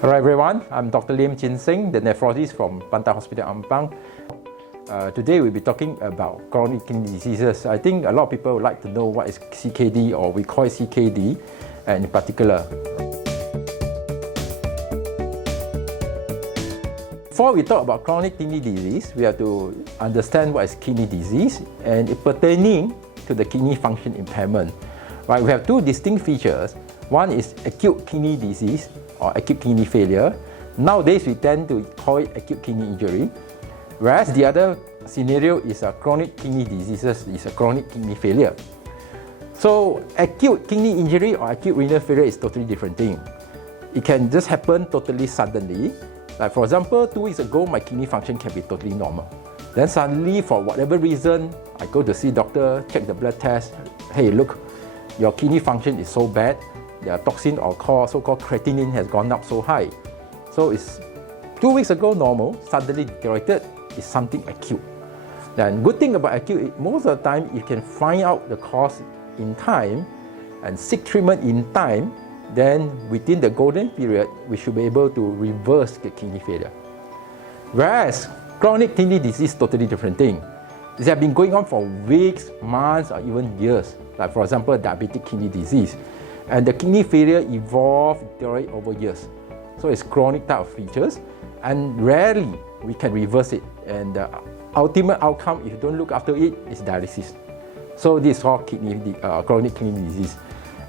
Hello everyone, I'm Dr. Lim Chin Seng, the nephrologist from Pantai Hospital Ampang. Today we'll be talking about chronic kidney diseases. I think a lot of people would like to know what is CKD, or we call it CKD in particular. Before we talk about chronic kidney disease, we have to understand what is kidney disease and it pertaining to the kidney function impairment. Right, we have two distinct features. One is acute kidney disease or acute kidney failure. Nowadays, we tend to call it acute kidney injury, whereas the other scenario is a chronic kidney diseases, is a chronic kidney failure. So, acute kidney injury or acute renal failure is totally different thing. It can just happen totally suddenly. Like for example, 2 weeks ago, my kidney function can be totally normal. Then suddenly, for whatever reason, I go to see doctor, check the blood test. Hey, look, your kidney function is so bad. The toxin or so-called creatinine has gone up so high. So it's 2 weeks ago normal, suddenly deteriorated, is something acute. Then good thing about acute, most of the time you can find out the cause in time and seek treatment in time, then within the golden period, we should be able to reverse the kidney failure. Whereas chronic kidney disease is totally different thing. It has been going on for weeks, months, or even years. Like for example, diabetic kidney disease. And the kidney failure evolved, deteriorate over years. So it's chronic type of features, and rarely we can reverse it. And the ultimate outcome, if you don't look after it, is dialysis. So this is called chronic kidney disease.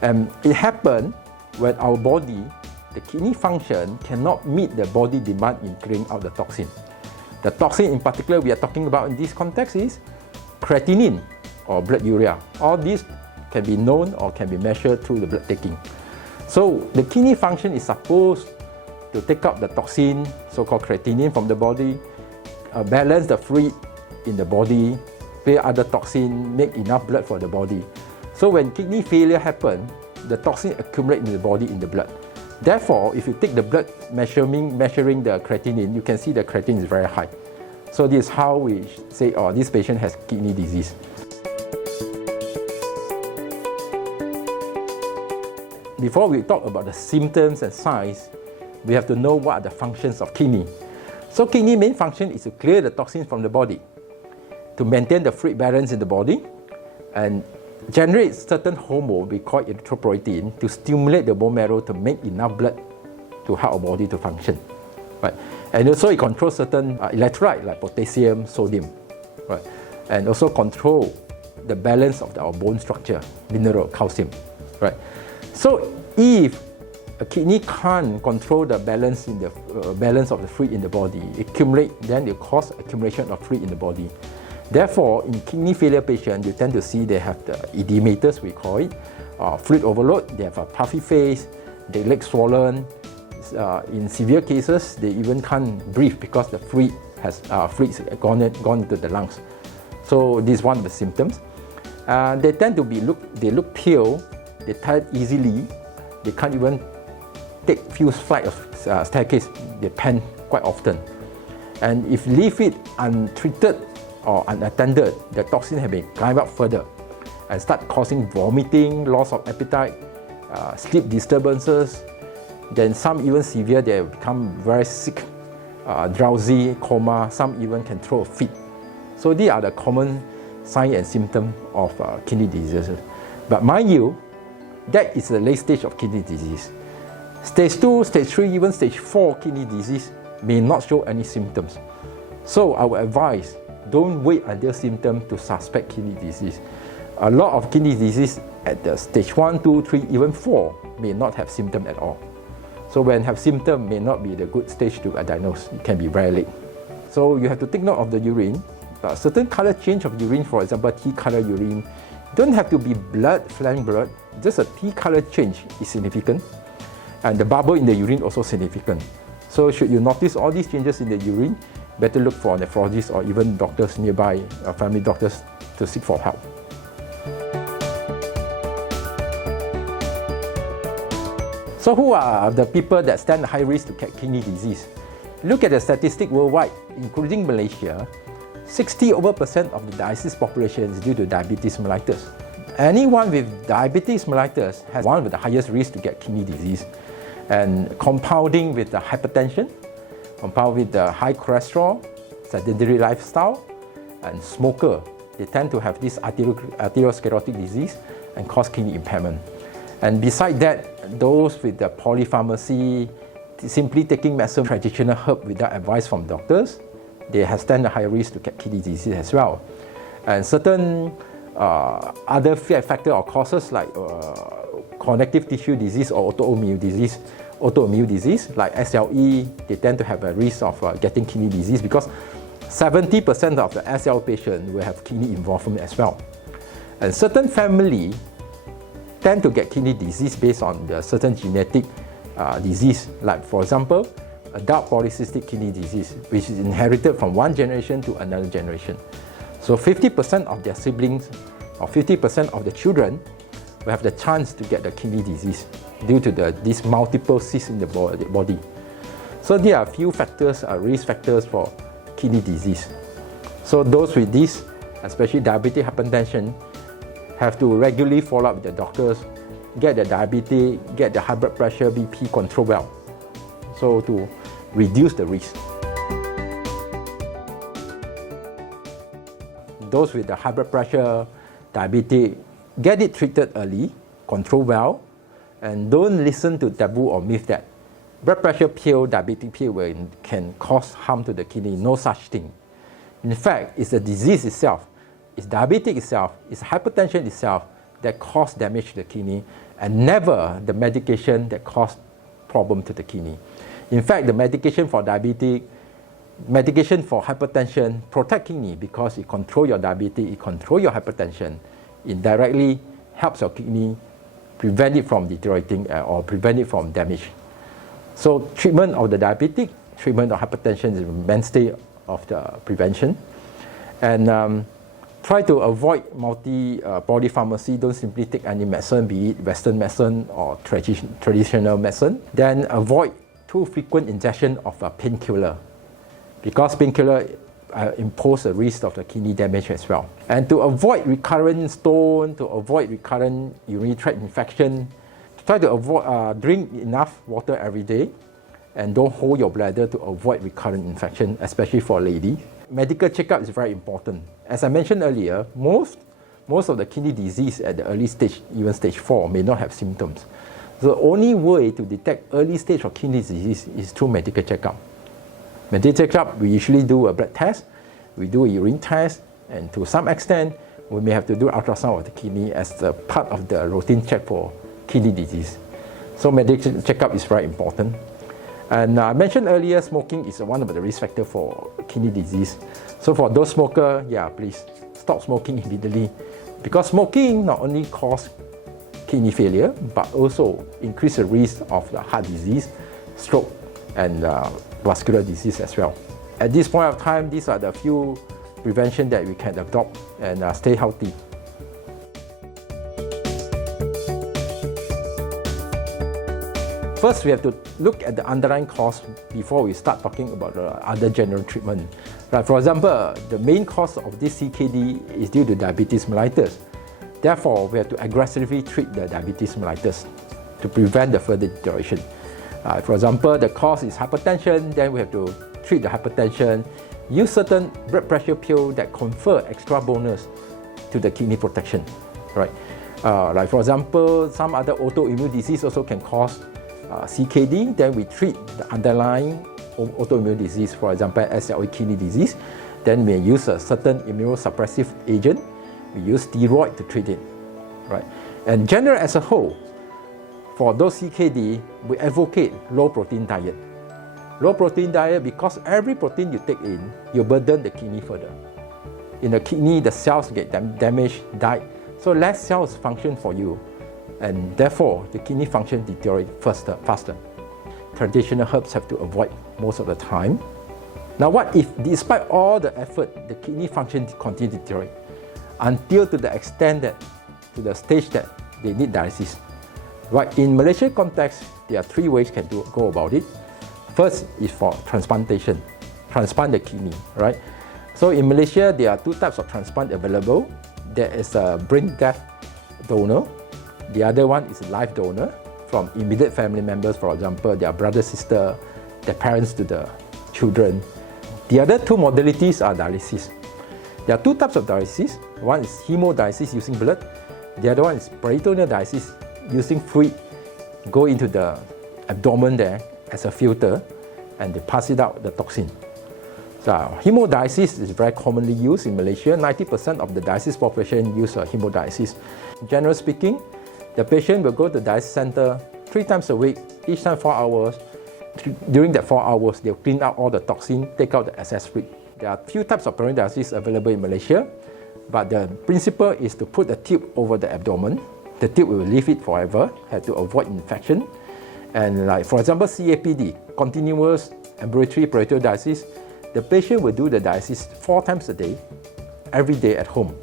And it happens when our body, the kidney function, cannot meet the body demand in clearing out the toxin. The toxin in particular we are talking about in this context is creatinine or blood urea. All these can be known or can be measured through the blood taking. So the kidney function is supposed to take up the toxin, so-called creatinine, from the body, balance the fluid in the body, clear other toxin, make enough blood for the body. So when kidney failure happens, the toxin accumulates in the body in the blood. Therefore, if you take the blood measuring the creatinine, you can see the creatinine is very high. So this is how we say, oh, this patient has kidney disease. Before we talk about the symptoms and signs, we have to know what are the functions of kidney. So kidney main function is to clear the toxins from the body, to maintain the fluid balance in the body, and generate certain hormone we call erythropoietin to stimulate the bone marrow to make enough blood to help our body to function. Right? And also it controls certain electrolytes like potassium, sodium. Right? And also control the balance of our bone structure, mineral, calcium. Right? So if a kidney can't control the balance in the balance of the fluid in the body, then it causes accumulation of fluid in the body. Therefore, in kidney failure patients, you tend to see they have the edematous, we call it, fluid overload. They have a puffy face, their legs swollen. In severe cases, they even can't breathe because the fluid has gone into the lungs. So this is one of the symptoms. They tend to they look pale. They tired easily. They can't even take few flights of staircase. They pant quite often. And if leave it untreated or unattended, the toxin have been climb up further and start causing vomiting, loss of appetite, sleep disturbances. Then some even severe, they become very sick, drowsy, coma. Some even can throw a fit. So these are the common signs and symptoms of kidney diseases. But mind you, that is the late stage of kidney disease. Stage 2, stage 3, even stage 4 kidney disease may not show any symptoms. So I would advise, don't wait until symptoms to suspect kidney disease. A lot of kidney disease at the stage 1, 2, 3, even 4 may not have symptoms at all. So when have symptoms may not be the good stage to diagnose. It can be very late. So you have to take note of the urine. Certain color change of urine, for example, tea color urine, don't have to be blood, flying blood. Just a tea color change is significant. And the bubble in the urine also significant. So should you notice all these changes in the urine, better look for a nephrologist or even doctors nearby, family doctors, to seek for help. So who are the people that stand high risk to get kidney disease? Look at the statistic worldwide, including Malaysia. 60% of the dialysis population is due to diabetes mellitus. Anyone with diabetes mellitus has one of the highest risks to get kidney disease. And compounding with the hypertension, compound with the high cholesterol, sedentary lifestyle, and smoker, they tend to have this arteriosclerotic disease and cause kidney impairment. And beside that, those with the polypharmacy, simply taking medicine, traditional herb without advice from doctors, they have stand a higher risk to get kidney disease as well. And certain other factor or causes like connective tissue disease or autoimmune disease like SLE, they tend to have a risk of getting kidney disease because 70% of the SL patients will have kidney involvement as well. And certain family tend to get kidney disease based on the certain genetic disease, like for example, adult polycystic kidney disease, which is inherited from one generation to another generation. So 50% of their siblings or 50% of the children will have the chance to get the kidney disease due to these multiple cysts in the body. So there are a few factors, risk factors for kidney disease. So those with this, especially diabetic hypertension, have to regularly follow up with the doctors, get the diabetes, get the high blood pressure, BP control well, so to reduce the risk. Those with the high blood pressure, diabetes, get it treated early, control well, and don't listen to taboo or myth that blood pressure pill, diabetic pill can cause harm to the kidney. No such thing. In fact, it's the disease itself, it's diabetic itself, it's hypertension itself that cause damage to the kidney, and never the medication that cause problem to the kidney. In fact, the medication for diabetes, medication for hypertension protect kidney because it control your diabetes, it control your hypertension. It directly helps your kidney prevent it from deteriorating or prevent it from damage. So treatment of the diabetic, treatment of hypertension is the mainstay of the prevention. And try to avoid polypharmacy. Don't simply take any medicine, be it Western medicine or traditional medicine. Then avoid too frequent injection of a painkiller, because painkiller impose a risk of the kidney damage as well. And to avoid recurrent stone, to avoid recurrent urinary tract infection, try to avoid drink enough water every day, and don't hold your bladder to avoid recurrent infection, especially for ladies. Medical checkup is very important. As I mentioned earlier, most of the kidney disease at the early stage, even stage 4, may not have symptoms. The only way to detect early stage of kidney disease is through medical checkup. Medical checkup, we usually do a blood test, we do a urine test, and to some extent, we may have to do ultrasound of the kidney as the part of the routine check for kidney disease. So medical checkup is very important. And I mentioned earlier, smoking is one of the risk factors for kidney disease. So for those smokers, please stop smoking immediately, because smoking not only causes kidney failure, but also increase the risk of the heart disease, stroke, and vascular disease as well. At this point of time, these are the few prevention that we can adopt and stay healthy. First, we have to look at the underlying cause before we start talking about the other general treatment. Like for example, the main cause of this CKD is due to diabetes mellitus. Therefore, we have to aggressively treat the diabetes mellitus to prevent the further deterioration. For example, the cause is hypertension, then we have to treat the hypertension, use certain blood pressure pill that confer extra bonus to the kidney protection. Right? Like for example, some other autoimmune disease also can cause CKD, then we treat the underlying autoimmune disease, for example, SLE kidney disease. Then we use a certain immunosuppressive agent. We use steroid to treat it, right? And general as a whole, for those CKD, we advocate low protein diet. Low protein diet because every protein you take in, you burden the kidney further. In the kidney, the cells get damaged, die, so less cells function for you, and therefore the kidney function deteriorates faster. Traditional herbs have to avoid most of the time. Now what if, despite all the effort, the kidney function continues to deteriorate until to the extent that, to the stage that they need dialysis? Right, in Malaysia context, there are 3 ways you can go about it. First is for transplantation, transplant the kidney, right? So in Malaysia, there are 2 types of transplant available. There is a brain death donor. The other one is a live donor. from immediate family members, for example, their brother, sister, their parents to the children. The other two modalities are dialysis. There are two types of dialysis. One is hemodialysis using blood. The other one is peritoneal dialysis using fluid go into the abdomen there as a filter, and they pass it out, the toxin. So hemodialysis is very commonly used in Malaysia. 90% of the dialysis population use hemodialysis. Generally speaking, the patient will go to the dialysis center 3 times a week, each time 4 hours. During that 4 hours, they'll clean out all the toxin, take out the excess fluid. There are a few types of peritoneal dialysis available in Malaysia, but the principle is to put the tube over the abdomen. The tube will leave it forever, have to avoid infection. And like, for example, CKD, continuous ambulatory peritoneal dialysis, the patient will do the dialysis 4 times a day, every day at home.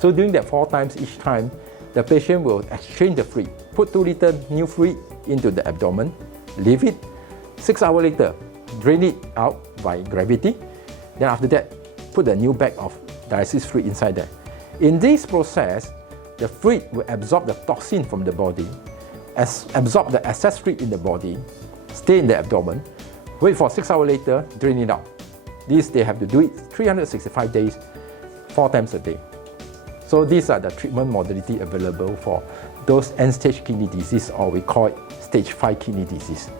So during that 4 times each time, the patient will exchange the fluid, put 2 liters new fluid into the abdomen, leave it, 6 hours later, drain it out by gravity. Then after that, put a new bag of dialysis fluid inside there. In this process, the fluid will absorb the toxin from the body, absorb the excess fluid in the body, stay in the abdomen, wait for 6 hours later, drain it out. This, they have to do it 365 days, 4 times a day. So these are the treatment modality available for those end-stage kidney disease, or we call it stage 5 kidney disease.